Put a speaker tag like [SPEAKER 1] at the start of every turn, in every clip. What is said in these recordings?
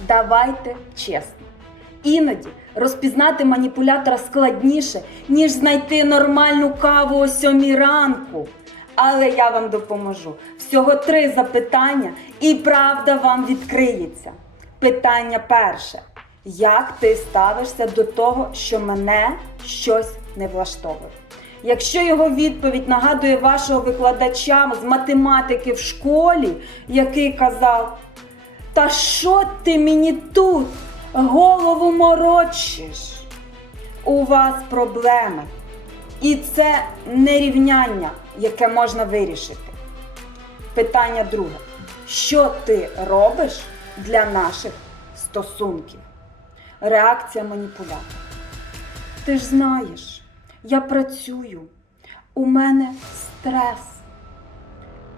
[SPEAKER 1] Давайте чесно. Іноді розпізнати маніпулятора складніше, ніж знайти нормальну каву о сьомій ранку. Але я вам допоможу. Всього три запитання, і правда вам відкриється. Питання перше. Як ти ставишся до того, що мене щось не влаштовує? Якщо його відповідь нагадує вашого викладача з математики в школі, який казав: Та що ти мені тут голову морочиш? У вас проблеми. І це не рівняння, яке можна вирішити. Питання друге. Що ти робиш для наших стосунків? Реакція маніпулятора. Ти ж знаєш, я працюю, у мене стрес.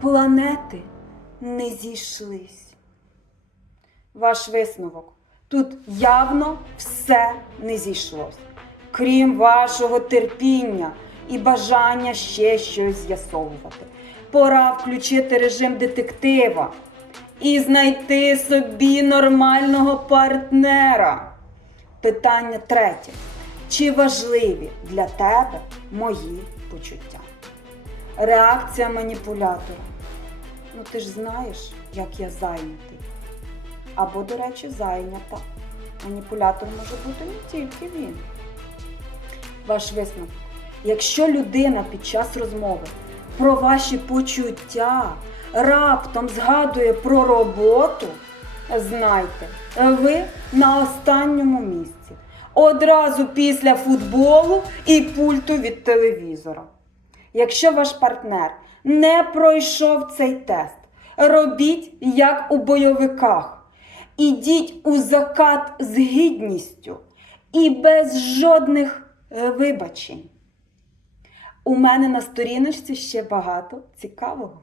[SPEAKER 1] Планети не зійшлись. Ваш висновок. Тут явно все не зійшлось, крім вашого терпіння і бажання ще щось з'ясовувати. Пора включити режим детектива і знайти собі нормального партнера. Питання третє. Чи важливі для тебе мої почуття? Реакція маніпулятора. Ну ти ж знаєш, як я зайнятий. Або, до речі, зайнята. Маніпулятор може бути не тільки він. Ваш висновок. Якщо людина під час розмови про ваші почуття раптом згадує про роботу, знайте, ви на останньому місці. Одразу після футболу і пульту від телевізора. Якщо ваш партнер не пройшов цей тест, робіть як у бойовиках. Ідіть у закат з гідністю і без жодних е, вибачень. У мене на сторіночці ще багато цікавого.